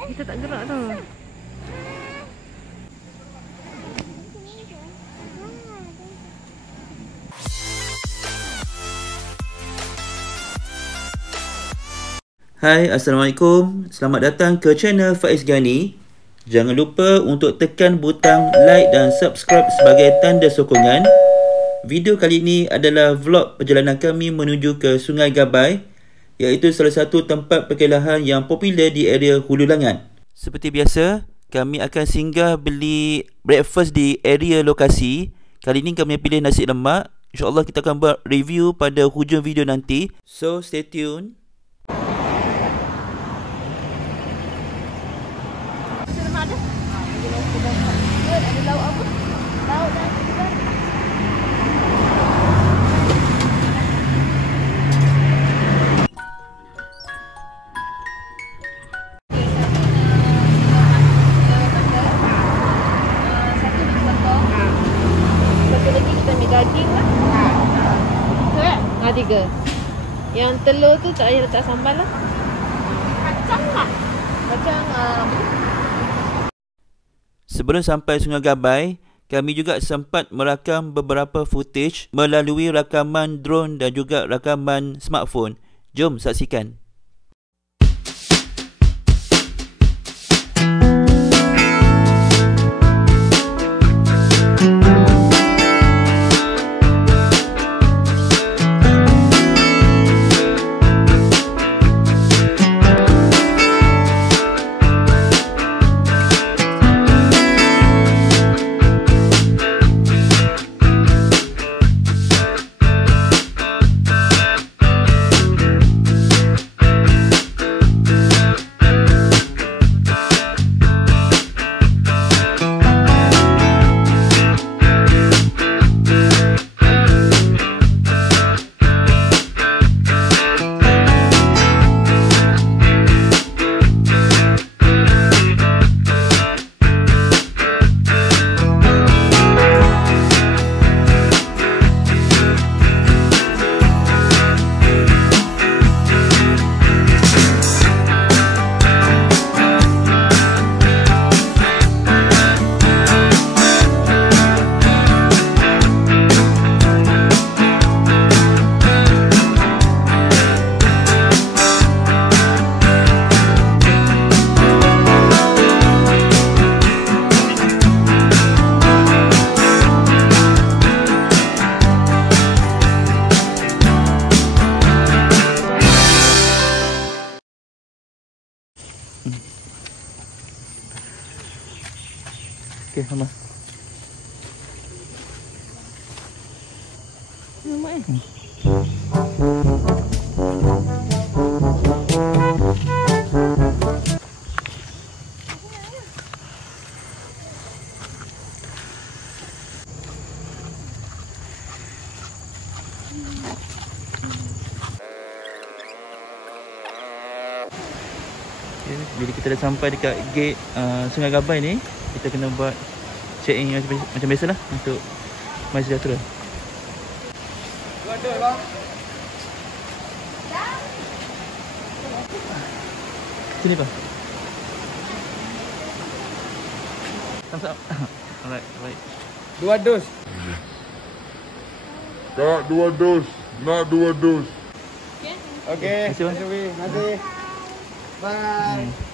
Kita tak gerak tau. Hai, Assalamualaikum. Selamat datang ke channel Faiz Ghani. Jangan lupa untuk tekan butang like dan subscribe sebagai tanda sokongan. Video kali ini adalah vlog perjalanan kami menuju ke Sungai Gabai, iaitu salah satu tempat perkelahan yang popular di area Hulu Langat. Seperti biasa, kami akan singgah beli breakfast di area lokasi. Kali ini kami pilih nasi lemak. InsyaAllah kita akan buat review pada hujung video nanti. So, stay tune. Ada lauk apa? Lauk dan ikan. Satu biji sotong. Satu lagi kita ambil daging lah. Betul tak? Tiga. Yang telur tu tak payah letak sambal lah. Kacang lah. Kacang Sebelum sampai Sungai Gabai, kami juga sempat merakam beberapa footage melalui rakaman drone dan juga rakaman smartphone. Jom saksikan. Okey, Mama. Mama Bila kita dah sampai dekat gate Sungai Gabai ni, kita kena buat check-in macam biasalah untuk My Sejahtera. Ada bang. Sini bang. Thumbs up. Alright, baik. 2 dos. Tak 2 dos. Nak 2 dos. Okey. Terima kasih, bang. Terima kasih. Bye.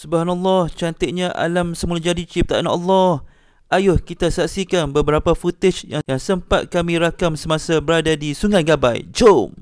Subhanallah, cantiknya alam semula jadi ciptaan Allah. Ayuh kita saksikan beberapa footage yang sempat kami rakam semasa berada di Sungai Gabai. Jom!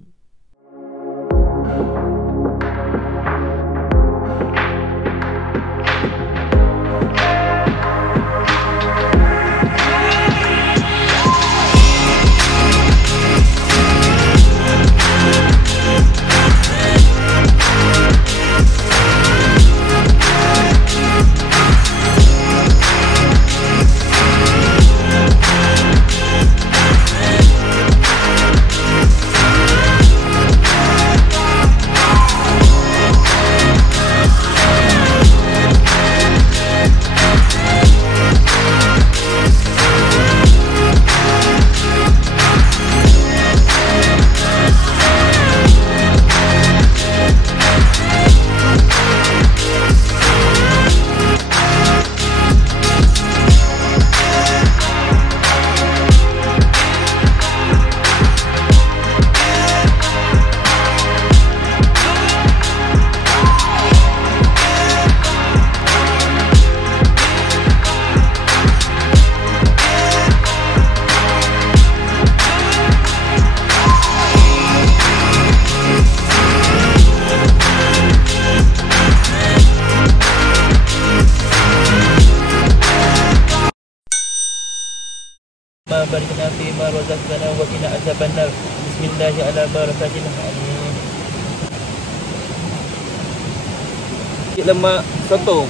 lemak sotong.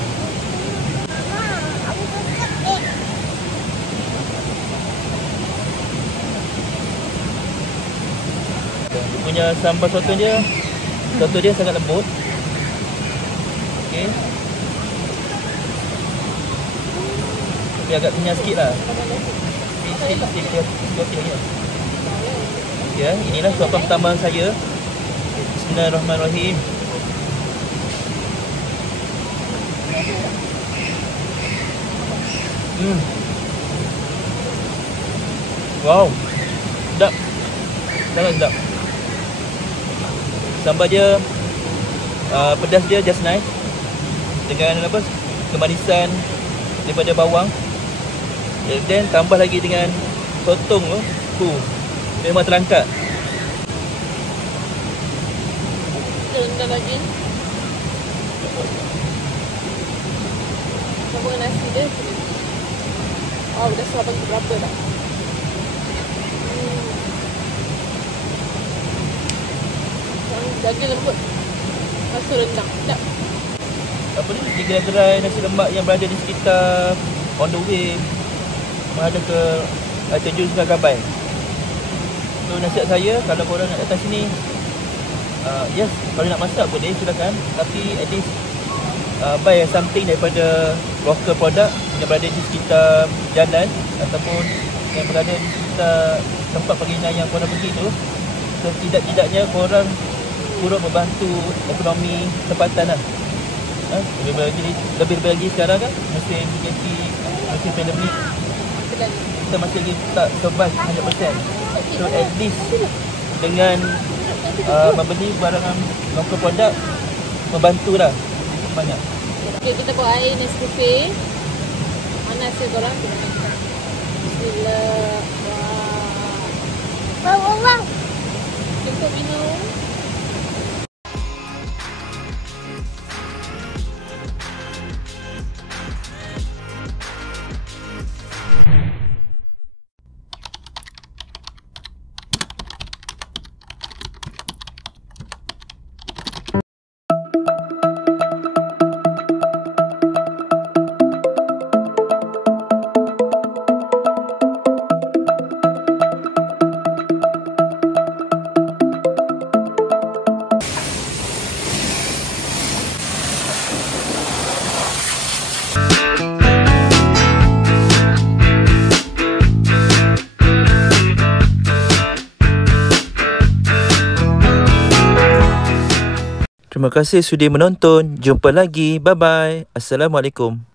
Dia punya sambal soto dia sangat lembut. Okey. Tapi agak kenyal sikit lah. Sikit lagi. Ya, inilah suapan pertama saya. Bismillahirrahmanirrahim. Wow. Sedap. Sangat sedap. Sambal dia pedas dia just nice. Dengan apa? Kemanisan daripada bawang. Dan tambah lagi dengan sotong tu. Memang terangkat. Rendam lagi. Campur dengan nasi dia. Oh, dah suap bagi berapa dah. Daging lembut. Masuk rendang. Sedap. Apa ni? 3 gerai nasi lemak yang berada di sekitar on the way menghadap ke terjun Sungai Gabai. So nasihat saya, kalau korang nak datang sini, yes, kalau nak masak boleh, silakan. Tapi at least buy something daripada local product yang berada di sekitar jalan ataupun yang berada di sekitar tempat penginapan yang korang pergi tu. So tidak-tidaknya korang turut membantu ekonomi tempatan lah. Lebih lagi sekarang kan musim PKP, musim pandemik, kita masih lagi tak survive 100%. So at least dengan membeli barangan local product membantulah banyak. Okay, kita buat air Nescafe. Mana hasil korang? Kita makan. Bismillah. Wow. Cukup minum. Terima kasih sudi menonton. Jumpa lagi. Bye-bye. Assalamualaikum.